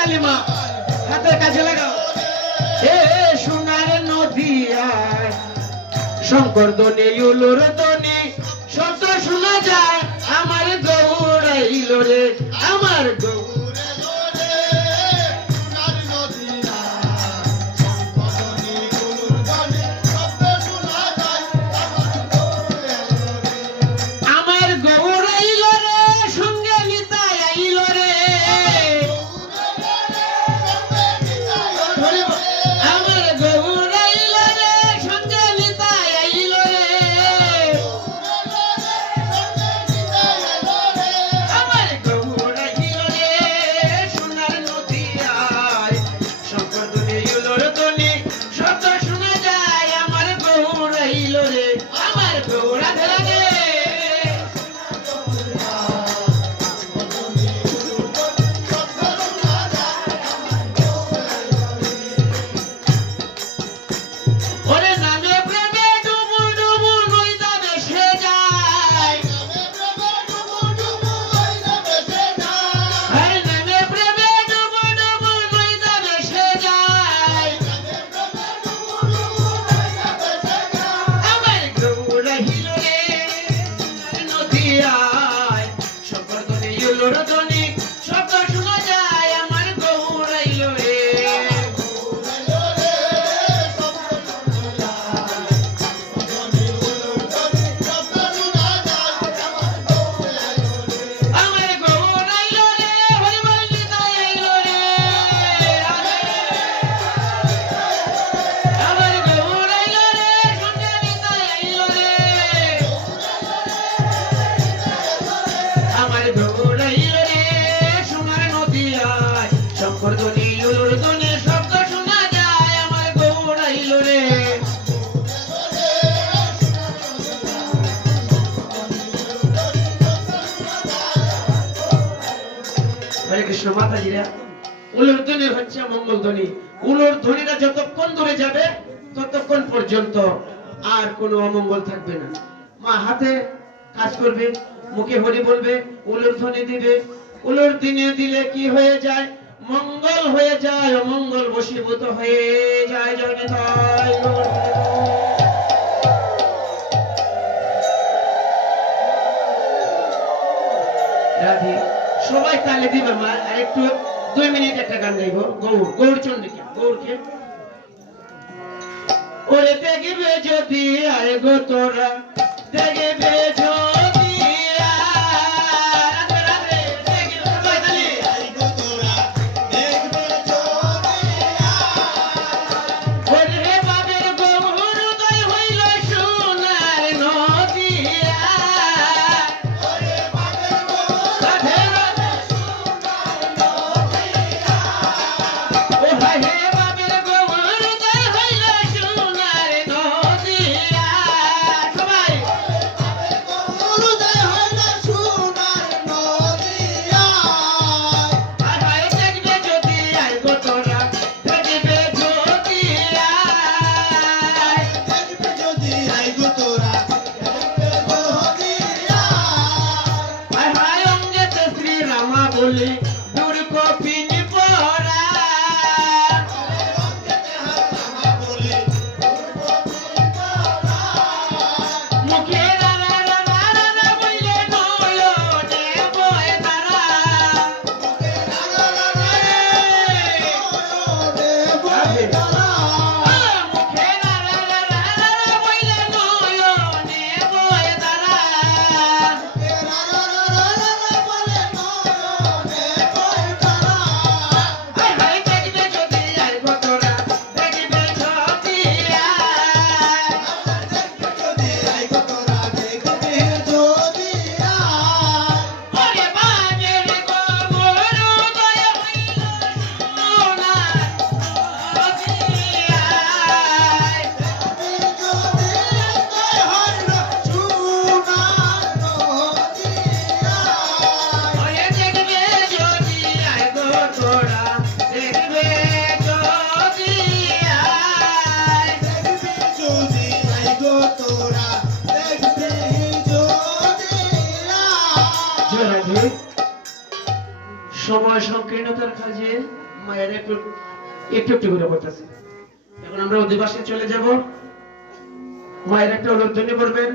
কালিমা হাতের কাছে লাগাও। এ সোনার নদিয়ায় শঙ্কর ধ্বনি উলুর ধ্বনি শব্দ শোনা যায়, আমার গৌরাইল রে, আমার উলুর ধ্বনি হচ্ছে মঙ্গল ধ্বনি। উলুর ধ্বনিটা যতক্ষণ ধরে যাবে ততক্ষণ পর্যন্ত আর কোনো অমঙ্গল থাকবে না। মা হাতে কাজ করবে, মুখে হরি বলবে, উলুর ধ্বনি দিবে। উলুর দিনে দিলে কি হয়ে যায়? মঙ্গল হয়ে যায়, অমঙ্গল বশীভূত হয়ে যায়। জয় নিতাই গৌর রাধে। সবাই তালে দিবে মা। আর একটু 2 মিনিট একটা গান গাইবো। গৌর গৌর চন্ডিকা গৌরকে। ওরে দেখবে যদি আয় গো তোরা, দেখবে যদি সময় সংকীর্ণতার কাজে মায়ের একটু একটু একটু করে বলতেছে। এখন আমরা অধিবাসে চলে যাব। মায়ের একটা অলধ্বনি করবেন।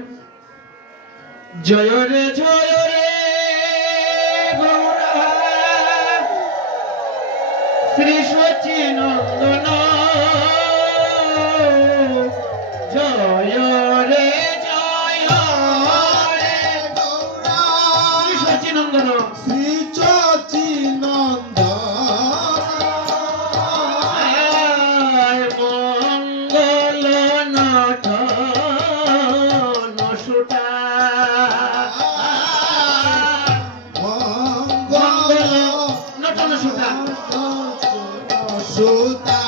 জয় রে গৌরা শ্রী সচিনন্দন, জয় রে গৌরা শ্রী সচিনন্দন, শ্রী সচিনন্দন মঙ্গল নট নসুটা, মঙ্গল নট নসুটা। সুতা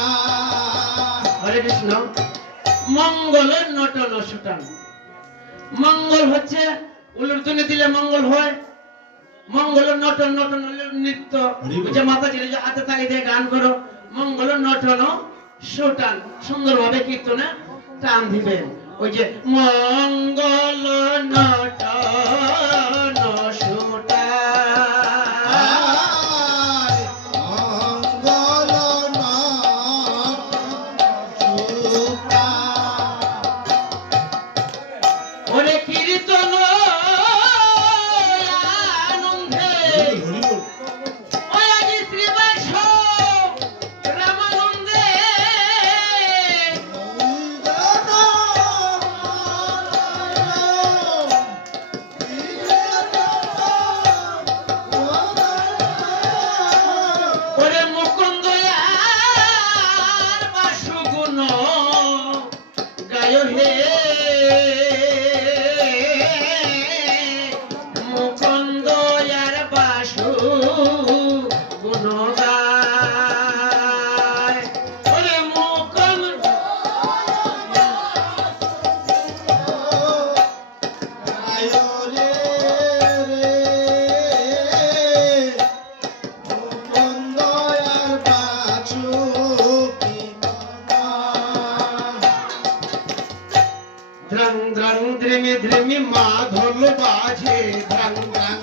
হরে কৃষ্ণ। মঙ্গল নট নসুটান। মঙ্গল হচ্ছে উলুরতুনে দিলে মঙ্গল হয়। মঙ্গল নটন নটন নৃত্য, যে মাতাজির যে হাতে তালি দিয়ে গান করো, মঙ্গল নটন সুটান, সুন্দরভাবে কীর্তনে টান দিবেন। ওই যে মঙ্গল নটন সুটান, মঙ্গল সুতা ওরে কীর্তন আনন্দে ওই আজি শ্রীবাস রামানন্দে, ওরে মুকুন্দ আর বাসুগুণ গায় হে, মুকুন্দ আর বাসু গুণ গায়। ওরে মুকুন্দ ধ্রং ধ্রং ধ্রিমি ধ্রিমি মাধল বাজে, ধ্রং ধ্রং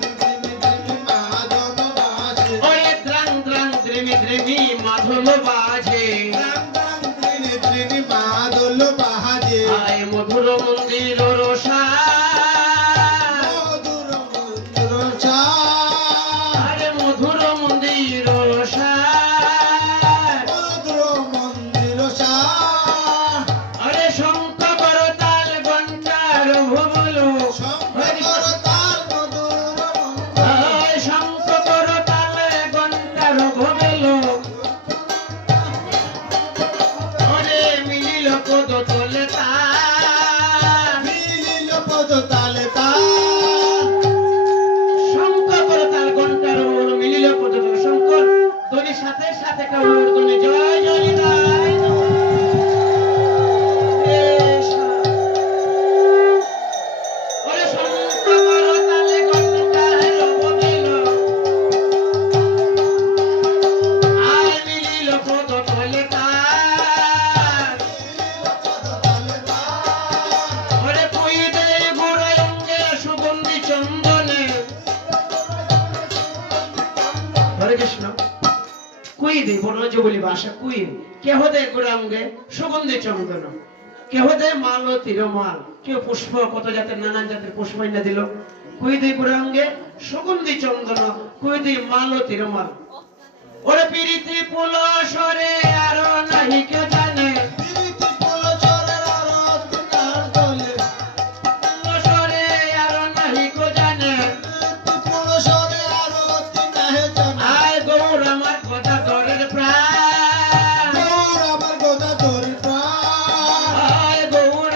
ওরে ধ্রং ধ্রং ধ্রিমি ধ্রিমি মাধল বাজে, আয় মধুর মন্দির রোষা, আরে মধুর মন্দির রোষা, আরে শঙ্খ করতাল ঘণ্টার ভুবল, আয় শঙ্খ করতাল ঘণ্টার ভুবল, ওরে মিলিল পদ তলে তার, শঙ্খ করতাল ঘণ্টার ভুবল মিলিল পদ তলে, শঙ্কর ধ্বনির সাথে সাথে একটা ধ্বনি, জয় জয় নিতাই নমঃ। ওরে শঙ্খ করতালে ঘণ্টার ভুবল, আয় মিলিল পদ তলে তার, ওরে পুই দে গোড়ায় অঙ্গে সুগন্ধি চন্দনে। হরে কৃষ্ণ। কুই দে বনজবলি ভাষা, কুই কেহ দে গোড়াঙ্গে সুগন্ধি চন্দন, কেহ দে মাল ও তিরমাল, কেউ পুষ্প, কত জাতের নানান জাতের পুষ্প এনে দিল। কুই দে গোড়াঙ্গে সুগন্ধি চন্দন, কুই দে মাল ও তিরমাল। ওরে পিরিতি পুল সরে আর নাহি কেউ জানে, পুল সরে আর নাহি কেউ জানে, আয় গৌর আমার কথা তোরের প্রাণ, আয় গৌর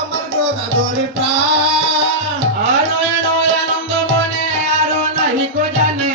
আমার কথা তোরের প্রাণ, আর নয় নয় আনন্দ মনে আর নাহি কেউ জানে,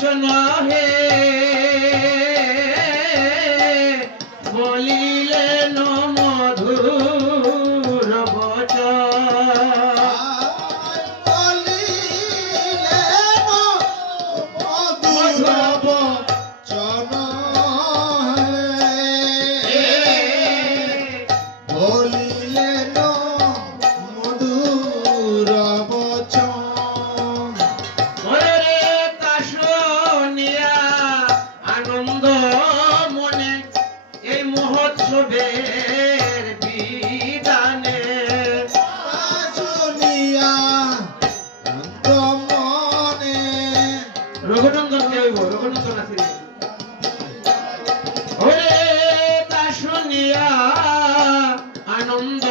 বচন হে বলিলেন মধুর বচন। ওরে তা শুনিয়া আনন্দ মনে এই মহোৎসবের বিধানে রঘুনন্দন কে হইব? রঘুনন্দন আছে রে। ওরে তা শুনিয়া আনন্দ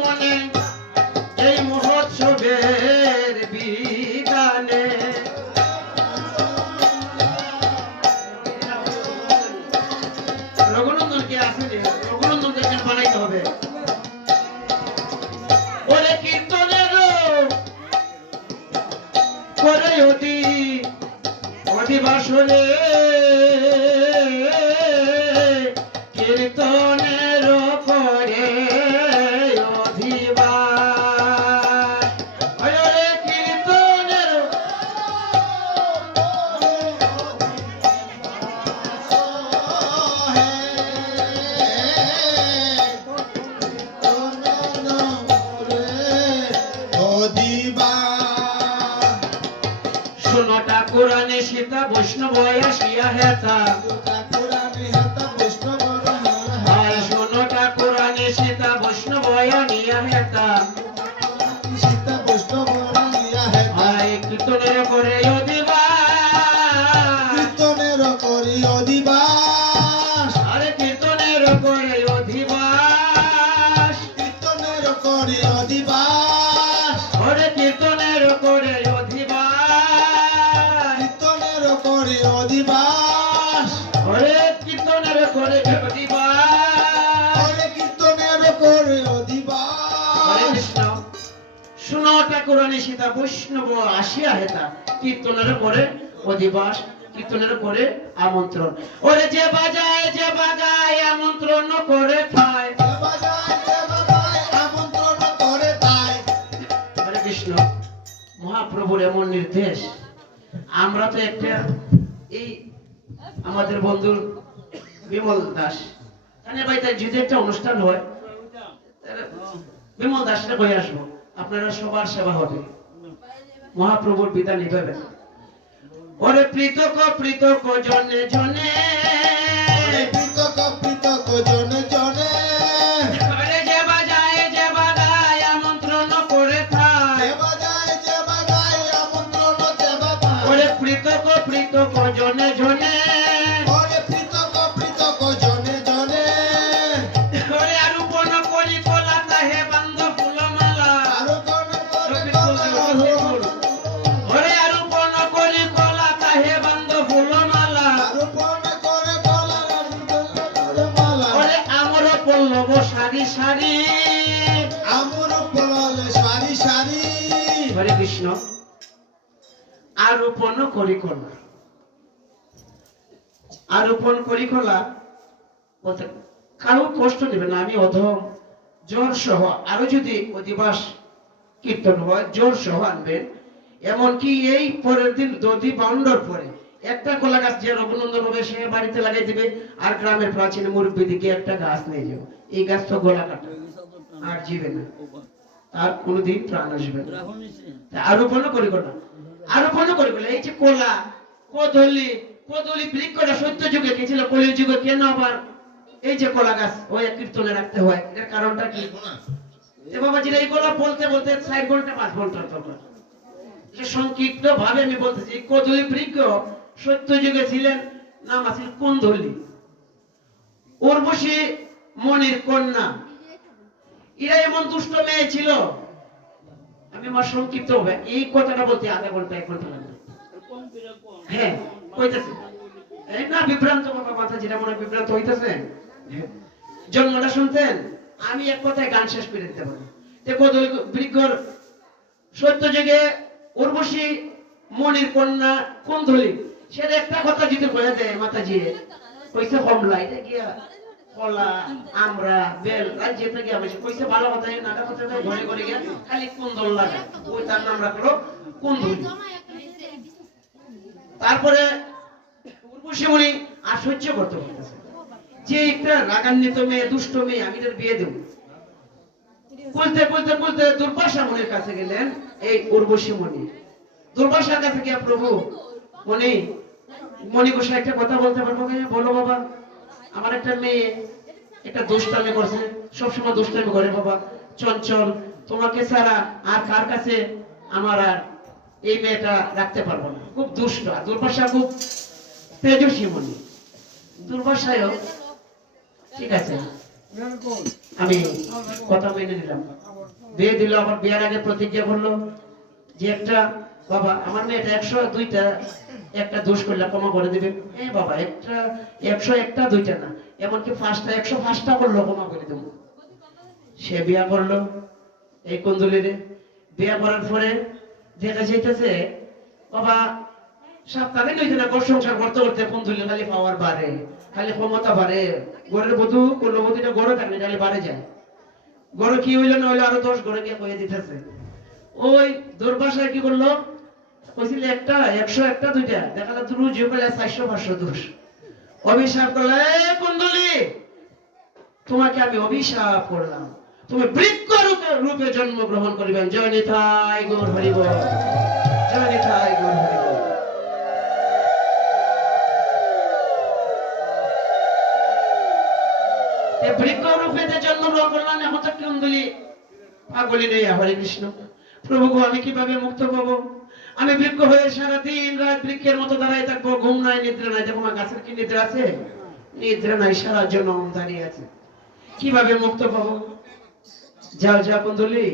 মনে এই মহোৎসবের বিধানে রঘুনন্দন কে আছে রে? রঘুনন্দন কে বানাইতে হবে। ওরে কীর্তনের করে অধিবাসরে কীর্তনের করে অধিবাস। ওরে কীর্তনের শোনটা কোরআনে সীতা বৈষ্ণব আসিয়া হেতা। আর শোনটা কোরআনে সীতা বৈষ্ণব নিয়া হেতা। আয় কীর্তনের করে অধিবাস। আরে কীর্তনের করে অধিবাস। ওরে কীর্তনের করে অধিবাস। ওরে কীর্তনের করে অধিবাস। হরে কৃষ্ণ। শুনো ঠাকুরানী সীতা বৈষ্ণব আসিয়া হেতা কীর্তনের করে অধিবাস। কীর্তনের করে আমন্ত্রণ। ওরে যে বাজায় আমন্ত্রণ করে থায়। হরে কৃষ্ণ। মহাপ্রভুর এমন নির্দেশ। আমরা তো একটা এই আমাদের বন্ধু বিমল দাস এখানে বাড়িতে যদি একটা অনুষ্ঠান হয় তাহলে বিমল দাসটা বই আসবো, আপনারা সবার সেবা হবে, মহাপ্রভুর বিধান নিভাবেন। ওরে পৃথক পৃথক জনে জনে ওরে যে বাজায় আমন্ত্রণ করে থায়। ওরে পৃথক পৃথক জনে জনে ওরে আরোপণ করি কলা তাহে বান্ধ ফুলমালা। ওরে আরোপণ করি কলা তাহে বান্ধ ফুলমালা। ওরে আমর পল্লব সারি সারি। হরে কৃষ্ণ। আরোপণ করি কলা। আরোপণ করি কলা বলতে কারো কষ্ট নেবে না। আমি অধম জ্বর সহ আরো যদি অধিবাস কীর্তন হয় জ্বর সহ আনবেন। এমনকি এই পরের দিন দধি বাউন্ডর পরে একটা কলা গাছ যে রঘুনন্দন হবে সে বাড়িতে লাগাই দিবে। আর গ্রামের প্রাচীন মুরব্বী দিকে একটা গাছ নিয়ে যাও, এই গাছ তো গলা কাটা আর জিবে না, তার কোনোদিন প্রাণ আসবে না। আরোপণ করি কলা। আরোপণ করি কলা এই যে কলা কদলি বৃক্ষটা সত্য যুগে কি ছিল, কলি যুগে কেন আবার এই যে কলা গাছ ওই কীর্তনে রাখতে হয়? এর কারণটা কি? বাবাজিরা এই কলা বলতে বলতে 4 ঘন্টা 5 ঘন্টার দরকার। সংক্ষিপ্ত ভাবে আমি বলতেছি কদলি বৃক্ষ সত্য যুগে ছিলেন, নাম আছে কুন্দলি। উর্বশী মনির কন্যা, এরা এমন দুষ্ট মেয়ে ছিল। আমি আমার সংক্ষিপ্ত হবে এই কথাটা বলতে আধা ঘন্টা 1 ঘন্টা লাগবে। হ্যাঁ কইতেছে এই না বিভ্রান্ত বাবা মাথা যেটা মনে বিভ্রান্ত হইতেছে। জন্মটা শুনতেন? আমি এক কথায় গান শেষ করে দিতে পারি। কদলি বৃক্ষর সত্য যুগে উর্বশী মনির কন্যা কুন্দলি সে একটা কথা যদি কয়ে দেয় মাতাজি কইছে কমলা এটা গিয়া কলা আমরা বেল রাজ্য থেকে আমি কইছে ভালো কথা নাগা কথা ঘরে ঘরে গিয়া খালি কুন্দল লাগা ওই তার নাম রাখলো কুন্দুলি। তারপরে উর্বশী মুনি আর সহ্য করতে পারতেছে যে একটা রাগান্বিত মেয়ে দুষ্ট মেয়ে আমি এর বিয়ে দেব। বলতে বলতে বলতে দুর্বাসা মুনির কাছে গেলেন এই উর্বশী মুনি। দুর্বাসার কাছে গিয়া প্রভু মনি মনি গোসাই একটা কথা বলতে পারবো কি? বলো বাবা। আমার একটা মেয়ে একটা দুষ্টামি করছে, সবসময় দুষ্টামি করে বাবা, চঞ্চল, তোমাকে ছাড়া আর কার কাছে আমার আর এই মেয়েটা রাখতে পারবো না, খুব দুষ্ট। আর দুর্বাসা খুব তেজস্বী মনি। দুর্বাসায়ও ঠিক আছে আমি কথা মেনে নিলাম, বিয়ে দিল। আমার বিয়ের আগে প্রতিজ্ঞা করলো যে একটা বাবা আমার মেয়েটা 102টা একটা দোষ করলে ক্ষমা করে দিবেন। বাবা একটা 101টা 2টা না, এমনকি 105টা করলো ক্ষমা করে দেবো। সে বিয়া করলো এই কুন্দুলিরে। বিয়া করার পরে দেখা যাইতেছে বাবা সপ্তাহে নইতে না ঘর সংসার করতে করতে কুন্দুলি খালি পাওয়ার বাড়ে, খালি ক্ষমতা বাড়ে। ঘরের বধূ কুলবধূটা গড়ে থাকলে খালি বাড়ে যায়। গড়ে কি হইলো না হইলো আরো 10 গড়ে গিয়ে কয়ে দিতেছে। ওই দুর্বাসায় কি করলো কইছিল একটা 101টা 2টা দেখা যাচ্ছে রোজ হইলে 400-500 দোষ। অভিশাপ করলে কুন্দুলি তোমাকে আমি অভিশাপ করলাম, তুমি বৃক্ষ রূপে জন্মগ্রহণ করিবেন। জয় নিতাই গৌর হরি বল, জয় নিতাই গৌর হরি বল। এই বৃক্ষ রূপে জন্মগ্রহণ করলাম। এখন তো কুন্দুলি পাগলি নেই। হরে কৃষ্ণ। প্রভু গো আমি কিভাবে মুক্ত পাবো? আমি বৃক্ষ হয়ে সারাদিন রাত বৃক্ষের মতো দাঁড়াই থাকবো, ঘুম নাই নিদ্রা নাই। দেখো মা গাছের কি নিদ্রা আছে? নিদ্রা নাই, সারা জন্ম দাঁড়িয়ে আছে। কিভাবে মুক্ত পাবো? যাও যা কুন্দুলি,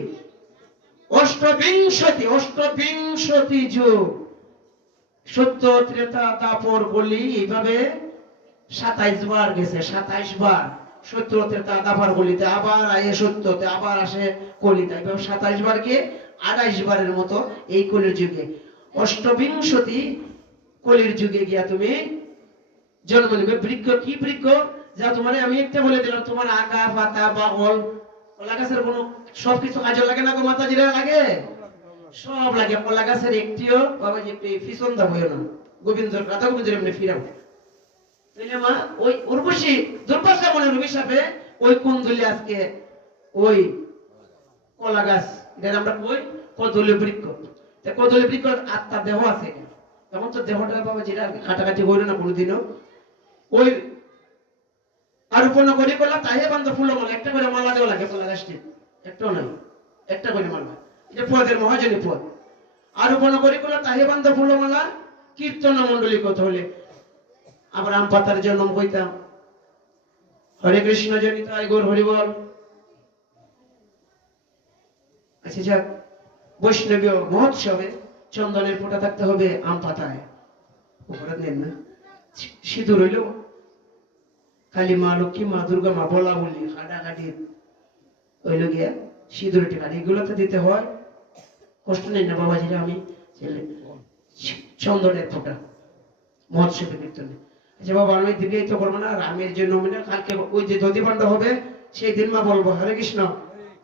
অষ্টবিংশতি যুগ সত্য ত্রেতা দাপর বলি এইভাবে 27 বার গেছে। 27 বার সত্য ত্রেতা দাপর বলিতে, আবার আয়ে সত্যতে, আবার আসে কলিতে। এইভাবে 27 বার কে 28 বারের মতো এই কলির যুগে, অষ্টবিংশতি কলির যুগে গিয়া তুমি জন্ম নেবে। বৃক্ষ কি বৃক্ষ? যা তোমার আমি একটা বলে দিলাম, তোমার আগা পাতা বাগল কলা গাছের কোনো সবকিছু কাজে লাগে না গো মাতাজিরা? লাগে, সব লাগে। কলা গাছের একটিও বাবা যে পিছন দা হইও না, গোবিন্দ রাধা গোবিন্দের এমনি ফিরাও। তাইলে মা ওই উর্বশী দুর্বাসা মনের অভিশাপে ওই কুন্দুলি আজকে ওই কলা গাছ, এটা আমরা কই কদলী বৃক্ষ। কদলী বৃক্ষ আত্মা দেহ আছে, তখন তো দেহটা বাবা যেটা কাটাকাটি হইল না কোনোদিনও। ওই আরোপণ করে করলাম তাহে বান্ধব ফুল মালা, একটা করে মালা দেওয়া লাগে কলা গাছটি, একটাও নাই, একটা করে মালা। এটা পদের মহাজনী পদ। আরোপণ করে করলাম তাহে বান্ধব ফুল মালা। কীর্তন মন্ডলী কথা হলে আবার আম পাতার জন্ম কইতাম। হরে কৃষ্ণ জনিত গৌর হরি বল। আচ্ছা যাক, বৈষ্ণবীয় মহোৎসবে চন্দনের ফোঁটা থাকতে হবে আম পাতায়, অপরাধ নেন না। সিঁদুর হইল খালি মা লক্ষ্মী মা দুর্গা মা বলা বলি কাটাকাটি হইল গিয়া সিঁদুর টিকা এগুলোতে দিতে হয়। কষ্ট নেই না বাবাজিরা। আমি ছেলে চন্দনের ফোঁটা মহোৎসবে কীর্তনে। আচ্ছা বাবা আমি দিকে তো করবো না, রামের জন্য কালকে ওই যে দধি ভাণ্ড হবে সেই দিন মা বলবো হরে কৃষ্ণ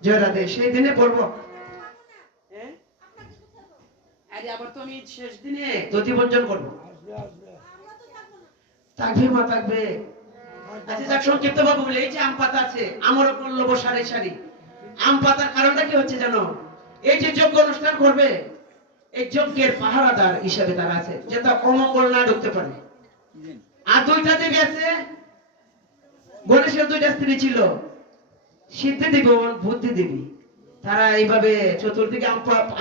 জয় রাধে, সেই দিনে বলবো। আবার তো আমি শেষ দিনে দধি ভঞ্জন করবো। থাকবে মা থাকবে। আচ্ছা যাক সংক্ষিপ্ত ভাবে বলে, এই যে আম পাতা আছে আমারও পল্লব সারি সারি। আম পাতার কারণটা কি হচ্ছে জানো? এই যে যজ্ঞ অনুষ্ঠান করবে, এই যজ্ঞের পাহারাদার হিসাবে তারা আছে, যাতে অমঙ্গল না ঢুকতে পারে। আর 2টা দেবী আছে, গণেশের 2টা স্ত্রী ছিল, সিদ্ধি দেবী ও বুদ্ধি দেবী। তারা এইভাবে চতুর্দিকে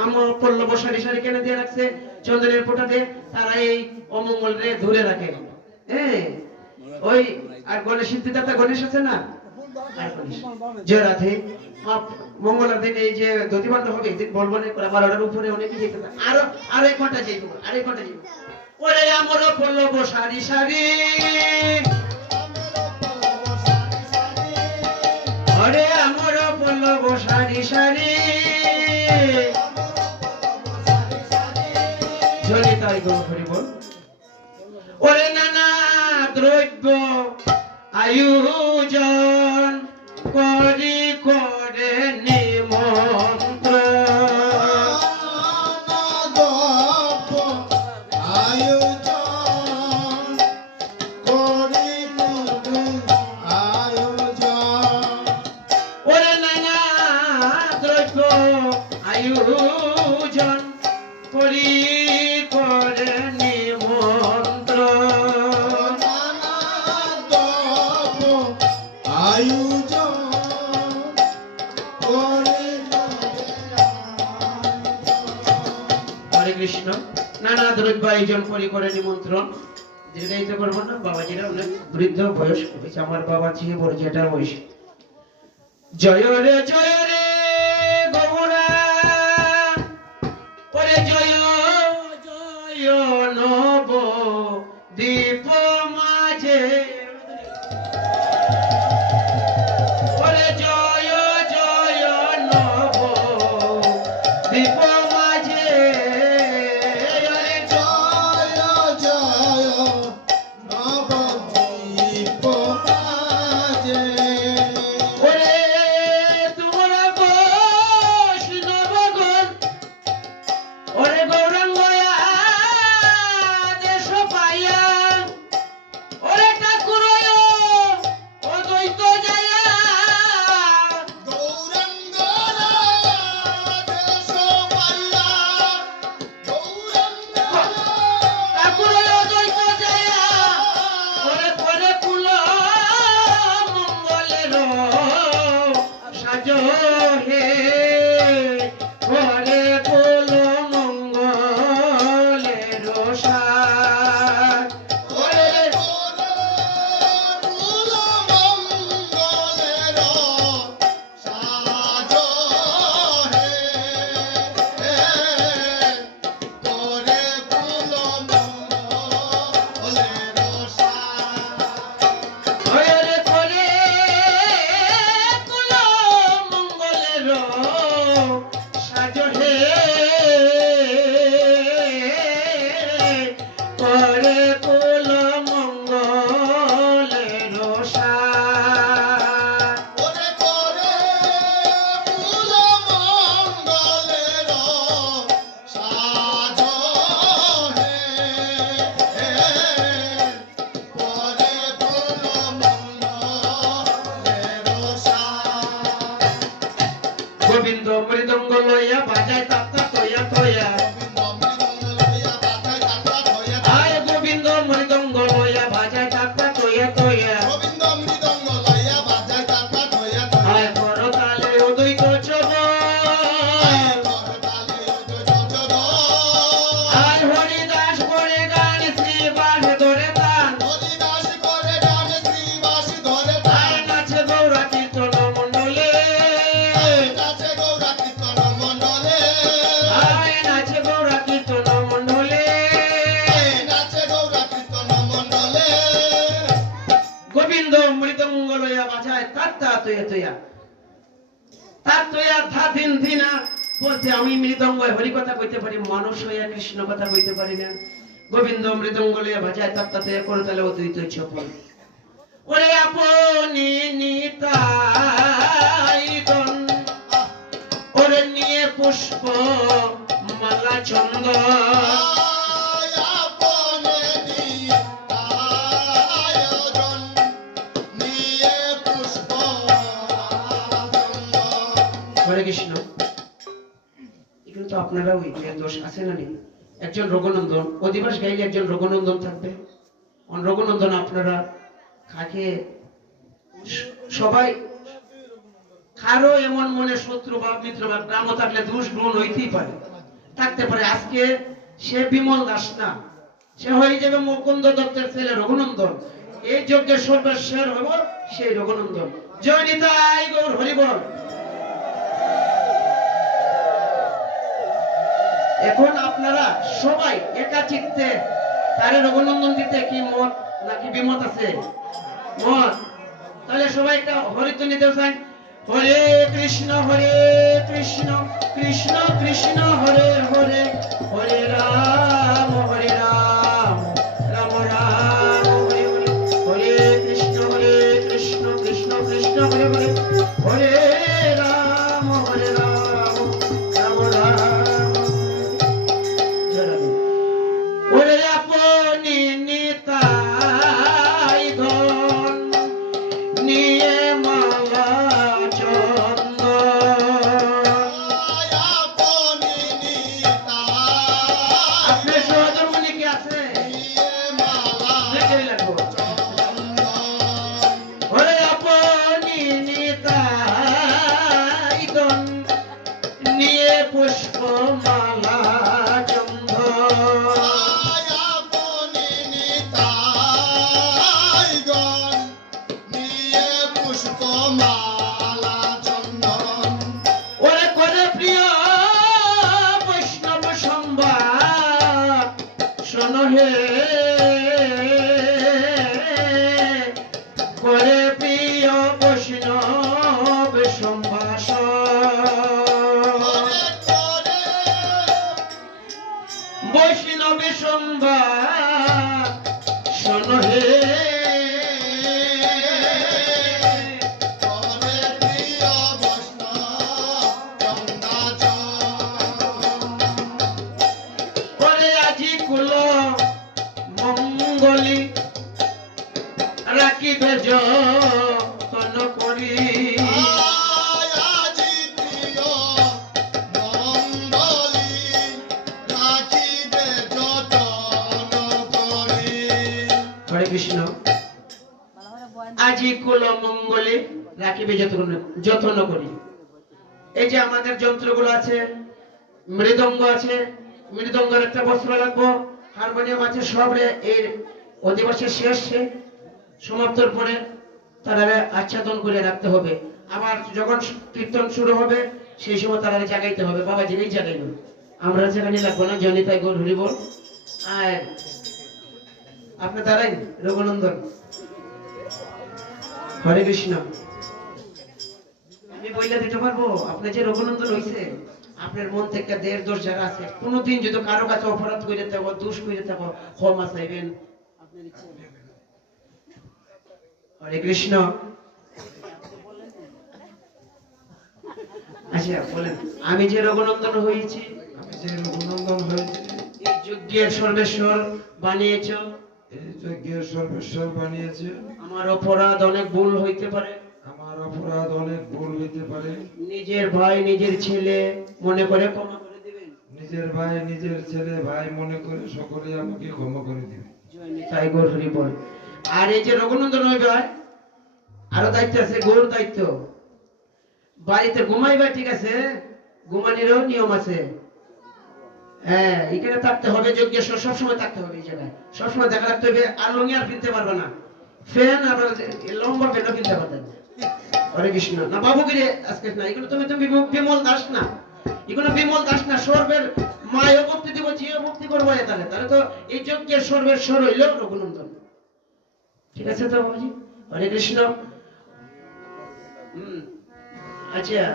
আম পল্লব সারি সারি কেন দিয়ে রাখছে চন্দনের ফোঁটা দিয়ে, তারা এই অমঙ্গল রে ধরে রাখে। হ্যাঁ ওই আর গণেশ সিদ্ধিদাতা গণেশ আছে না, জয় রাধে। মঙ্গলার দিন এই যে দধিবান্ধ হবে একদিন বলবো না, 12টার উপরে অনেকে যেতে পারে। আরো 1 ঘন্টা যাইব, আর 1 ঘন্টা যাইব। ওরে আমার পল্লব সারি সারি, ওরে আমার পল্লব সারি সারি, জয় নিতাই গৌর হরি বল। দ্রব্য আয়োজন করি করে নিমন্ত্রণ। দ্রব্য আয়োজন করি করে আয়োজন। ওরে নানা দ্রব্য আয়োজন করি করে নিমন্ত্রণ। নানা দ্রব্য আয়োজন করে হরে কৃষ্ণ। নানা দ্রব্য আয়োজন করি করে নিমন্ত্রণ। দীর্ঘায়িত করবো না, বাবাজিরা অনেক বৃদ্ধ বয়স হয়েছে, আমার বাবা চেয়ে বড় যেটা বয়স। জয় রে গৌরা, ওরে জয় জয় নব দীপ মাঝে, ওরে জয় জয় নব দীপ মাঝে, ওরে জয় জয় নবদ্বীপ মাঝে। ওরে তোমরা বৈষ্ণবগণ, ওরে গৌরাঙ্গয়া দেশ পাইয়া, ওরে ঠাকুরয় অদ্বৈত যায়া, গৌরাঙ্গ দেশ পাইয়া, গৌরাঙ্গ ঠাকুরয় অদ্বৈত যায়া, ওরে করে কুল মঙ্গলের সাজ হে, করে কুল মঙ্গলের সাজ। ওরে কুল মঙ্গলের সাজ হে, করে কুল মঙ্গলের সাজ। ওরে করে কুল মঙ্গলের সাজ হে, করে কুল মঙ্গলের সাজ। ওরে করে কুল মঙ্গলের সাজ হে, করে কুল মঙ্গলের সাজ। গোবিন্দ মৃদঙ্গ লইয়া বাজায় তাত্তা তয়া তয়া, আয় গোবিন্দ মৃদঙ্গ লইয়া বাজায় তাত্তা তয়া তয়া, আয় করতালে উদয়িত চব, আয় হরিদাস করে গান শ্রীবাস ধরে তান, আয় নাচে গৌরা কীর্তন মণ্ডলে, আয় নাচে গৌরা কীর্তন মণ্ডলে। গোবিন্দ মৃদঙ্গ লইয়া বাজায় তাত্তা তয়া তয়া, তার তয়া থা দিন দিনা বলতে আমি মৃদঙ্গ হরি কথা কইতে পারি, মানুষ হইয়া কৃষ্ণ কথা কইতে পারি না। গোবিন্দ মৃদঙ্গ লইয়া বাজায় তাত্তা তয়া করতালে অদ্বৈত চপল, ওরে আপনি নিতাই গণ, ওরে নিয়ে পুষ্প মালা চন্দন, হরে কৃষ্ণ। এখানে তো আপনারা ওই দোষ আছে না নেই? একজন রঘুনন্দন অধিবাস গাইলে একজন রঘুনন্দন থাকবে, রঘুনন্দন আপনারা খাকে সবাই কারো এমন মনে শত্রু বা মিত্র বা গ্রাম থাকলে দোষ গ্রহণ হইতেই পারে, থাকতে পারে। আজকে সে বিমল দাস না, সে হয়ে যাবে মুকুন্দ দত্তের ছেলে রঘুনন্দন। এই যজ্ঞের সর্বশের হব সেই রঘুনন্দন। জয় নিতাই গৌর হরি বল। এখন আপনারা সবাই একা চিত্তে তারে রঘুনন্দন দিতে কি মত নাকি বিমত আছে? মত। তাহলে সবাই একটা হরিধ্বনি দেব চাই। হরে কৃষ্ণ কৃষ্ণ কৃষ্ণ হরে হরে, হরে রাম রাম রাম হরে হরে। রাখিবে যতন করি আজি প্রিয় মঙ্গলী রাখিবে যতন করি। হরে কৃষ্ণ। আজি কুল মঙ্গলে রাখিবে যত্ন করি। এই যে আমাদের যন্ত্রগুলো আছে, মৃদঙ্গ আছে, মৃদঙ্গের একটা বস্ত্র লাগবো, হারমোনিয়াম আছে, সব এর অধিবাসের শেষে সমাপ্তর পরে তারা আচ্ছাদন করে রাখতে হবে। আবার যখন কীর্তন শুরু হবে সেই সময় তারা জাগাইতে হবে। বাবা যিনি জাগাইল, আমরা জাগানি লাগবো না। জনিতাই গৌর হরি বল। আর আপনি দাঁড়াই রঘুনন্দন। হরে কৃষ্ণ। আমি বইলা দিতে পারবো আপনার যে রঘুনন্দন হইছে, আপনার মন থেকে দের দোষ যারা আছে, কোনোদিন যদি কারো কাছে অপরাধ করে থাকো, দোষ করে থাকো, ক্ষমা চাইবেন। আপনার ইচ্ছা। হরে কৃষ্ণ। আচ্ছা বলেন, আমি যে রঘুনন্দন হয়েছি, এই যজ্ঞের সর্বেশ্বর বানিয়েছ, এই যজ্ঞের সর্বেশ্বর বানিয়েছে। আমার অপরাধ অনেক ভুল হইতে পারে, আমার অপরাধ অনেক ভুল হইতে পারে। নিজের ভাই নিজের ছেলে মনে করে ক্ষমা করে দিবেন। নিজের ভাই নিজের ছেলে ভাই মনে করে সকলে আমাকে ক্ষমা করে দিবে। তাই গৌর হরি বল। আর এই যে রঘুনন্দন হইবে, আরো দায়িত্ব আছে, গৌর দায়িত্ব। বাড়িতে ঘুমাইবা, ঠিক আছে, ঘুমানিরও নিয়ম আছে। হ্যাঁ, এখানে থাকতে হবে, যজ্ঞেশ্বর সবসময় থাকতে হবে এই জায়গায়, সবসময় দেখা রাখতে হবে। আর লুঙ্গি আর কিনতে পারবে না, ফ্যান আর লম্বা ফ্যানও কিনতে পারবে না। হরে কৃষ্ণ। না বাবুগিরি আজকে না, এগুলো তুমি বিমল দাস না, এগুলো বিমল দাস না। সর্বের মায়ও ভক্তি দিব, জিও ভক্তি করবো। তাহলে তাহলে তো এই যজ্ঞের সর্বের স্বর হইল রঘুনন্দন। ঠিক আছে তো বাবুজি? হরে কৃষ্ণ। আচ্ছা,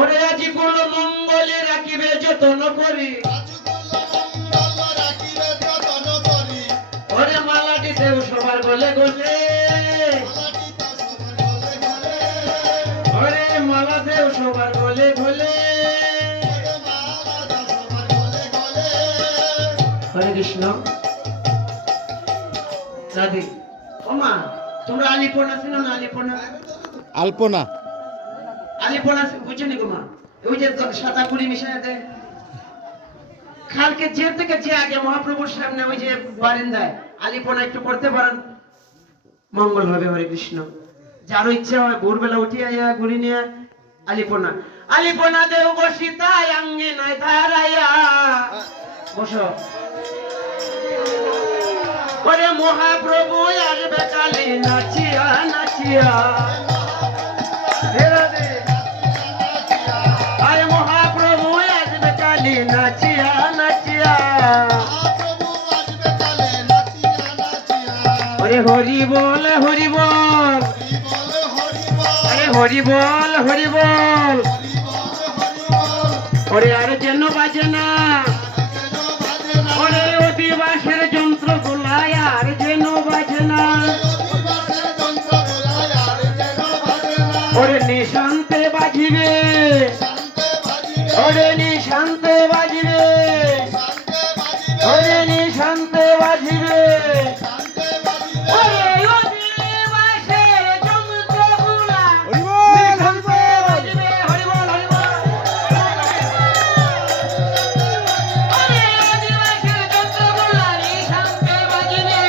ওরে আজি কুল মঙ্গলে রাখিবে যতন করি, আজুকুল মঙ্গল রাখিবে যতন করি। ওরে মালাটি দেও সবার গলে গলে, মালাটিতা সবার গলে গলে। ওরে মালা দেও সবার গলে গলে। ওরে মালাটা সবার গলে গলে। হরে কৃষ্ণ। দাদি ওমা, তোমরা আলিপনা ছিল না? আলিপনা আলপনা আলিপনা বুঝছো নি গোমা? ওই যে সাদা কুড়ি মিশায় দেয় কালকে যে থেকে যে আগে মহাপ্রভুর সামনে ওই যে বারিন্দায় আলিপনা একটু করতে পারেন, মঙ্গল হবে। হরে কৃষ্ণ। যার ইচ্ছা হয় ভোরবেলা উঠিয়া ঘুরি নিয়ে আলিপনা আলিপনা দেও বসিতায় আঙ্গে নাই ধারাইয়া বসো। ওরে মহাপ্রভু আসবে কালি নাচিয়া নাচিয়া, হে রাধে। আরে মহাপ্রভু আসবে কালি নাচিয়া নাচিয়া, মহাপ্রভু আসবে কালে নাচিয়া নাচিয়া। ওরে হরি বল হরি বল, হরি বল হরি বল। আরে হরি বল হরি বল। হরি বল হরি বল। ওরে আর যেন বাজে না, যেন বাজে না। ওরে অধিবাসের যন্ত্র গোলায় আর যেন বাজে না, অধিবাসের যন্ত্রগুলায় আর যেন বাজে না। ওরে নিশান্তে বাজিবে, শান্তে বাজিবে। ওরে নিশান্তে বাজিবে, শান্তে বাজিবে। ওরে নিশান্তে বাজিবে। শান্তে বাজিবে। ওরে অধিবাসের যন্ত্রগুলা হরিবল নিশান্তে বাজিবে। হরি বল হরি বল। ওরে অধিবাসের যন্ত্রগুলা নিশান্তে বাজিবে।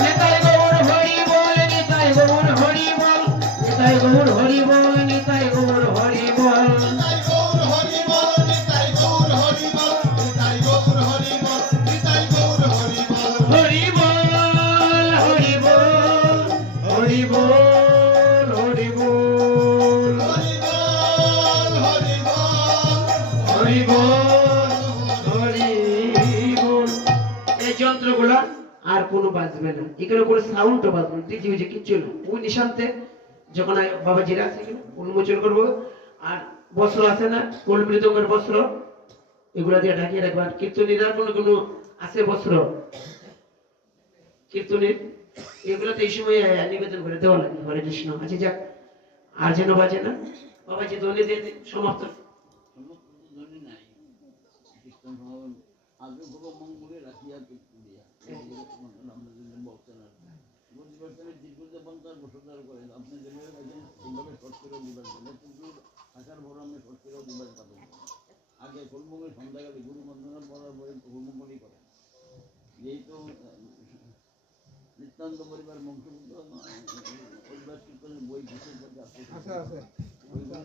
নিতাই গৌর হরি বল, নিতাই গৌর হরি বল, নিতাই গৌর হরি বল, নিতাই গৌর হরি বল। নিতাই গৌর হরি বল। নিতাই গৌর হরি বল। নিতাই গৌর হরি বল। নিতাই গৌর হরি বল। হরি বল হরি বল, হরি বল হরি বল, হরি বল হরি বল। হরি বল হরি বল। এই যন্ত্রগুলা আর কোনো বাজবে না, এখানে কোনো সাউন্ডও বাজবে না, ডিজে উজে কিচ্ছু না। ওই নিশান্তে যখন বাবা জিরা আছে এখানে উন্মোচন করবো, আর বস্ত্র আছে না, কোল মৃদঙ্গের বস্ত্র, এগুলা দিয়ে ঢাকিয়ে রাখবো। আর কীর্তনীরা কোনো কোনো আছে বস্ত্র কীর্তনের, এগুলো তো এই সময় নিবেদন করে দেওয়া লাগে। হরে কৃষ্ণ। আচ্ছা যাক, আর যেন বাজে না। বাবা যে ধ্বনি দিয়ে দিন, সমাপ্ত। থাকার পর আমরা সত্যিকার দিবার পাবো আগে ফুলমঙ্গল সন্ধ্যাকালে গুরু বন্দনা পড়ার পরে ফুলমঙ্গলই করে যেহেতু নিত্যান্ত পরিবার বংশবুদ্ধ পরিবার কীর্তনের বই বিশেষ করতে আসতে ওইগুলোর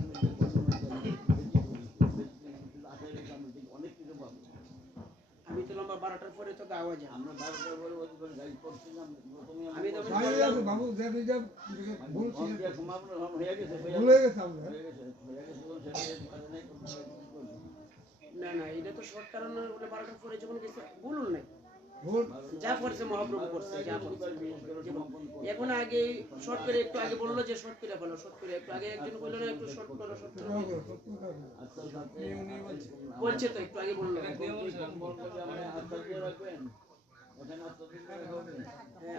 মধ্যে অনেক কিছু পাবো। আমি তো লম্বা 12টার পরে তো গাওয়া যায়। আমরা 12টার পরে ওইগুলো গাইড করছিলাম প্রথমে আমি তো বাবু ভুল ছিল হয়ে গেছে ভুল হয়ে গেছে আমরা না না এটা তো শর্ট কারণ বলে 12টার পরে যখন গেছে ভুলুন নাই। ভুল যা করছে মহাপ্রভু করছে যা করছে। এখন আগে শর্ট করে একটু আগে বললো যে শর্ট করে বলো শর্ট করে একটু আগে একজন বললো না একটু শর্ট করো শর্ট করো বলছে তো একটু আগে বললো।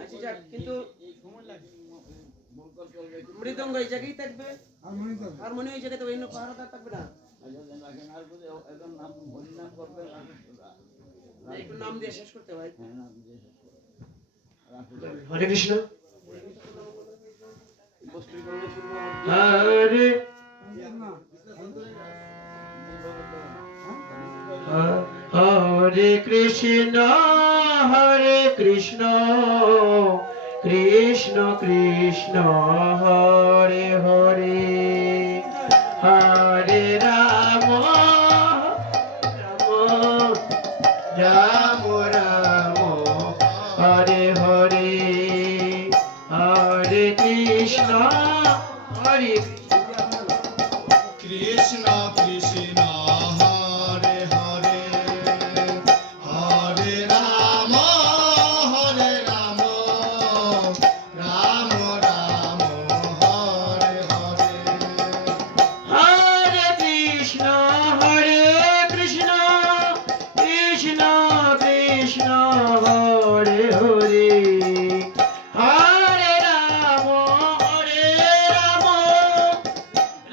আচ্ছা যাক কিন্তু মৃদঙ্গ এই জায়গায় থাকবে হারমোনিয়াম এই জায়গাতে অন্য পাহাড় থাকবে না। একটু নাম দিয়ে শেষ করতে ভাই। হরে কৃষ্ণ হরে হরে কৃষ্ণ কৃষ্ণ কৃষ্ণ হরে হরে হরে রাম রাম রাম হরে হরে হরে কৃষ্ণ হরে কৃষ্ণ কৃষ্ণ হরে হরে হরে রাম রাম রাম হরে হরে হরে কৃষ্ণ কৃষ্ণ কৃষ্ণ হরে হরে হরে রাম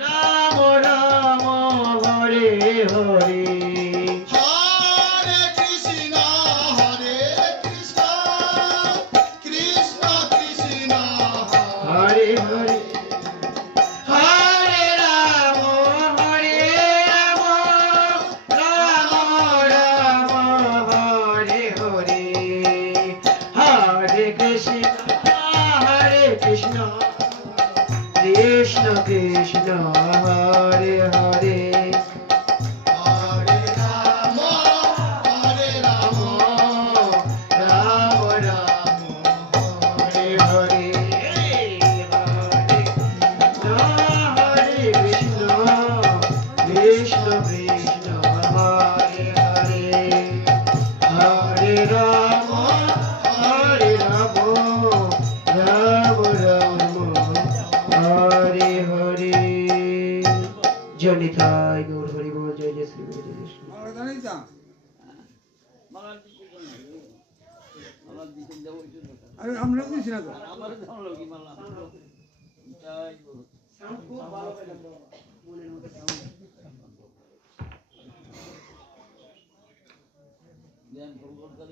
রাম রাম হরে হরে হরে কৃষ্ণ কৃষ্ণ কৃষ্ণ হরে হরে হরে রাম রাম রাম হরে হরে হরে কৃষ্ণ কৃষ্ণ কৃষ্ণ হরে হরে হরে রাম রাম রাম হরে হরে হরে হরে কৃষ্ণ কৃষ্ণ কৃষ্ণ হরে হরে হরে রাম রাম রাম হরে হরে জনিতায় গৌর হরি বল জয় জয় শ্রী গুরু জয় জয় শ্রী আমরা জানি তা মালার দিকে মালার দিকে যাবো আরে আমরা বুঝছি না তো আমার জানলো কি মালা তাই সাউন্ড খুব ভালো পেলাম মনের মধ্যে জ্ঞান কলকাতা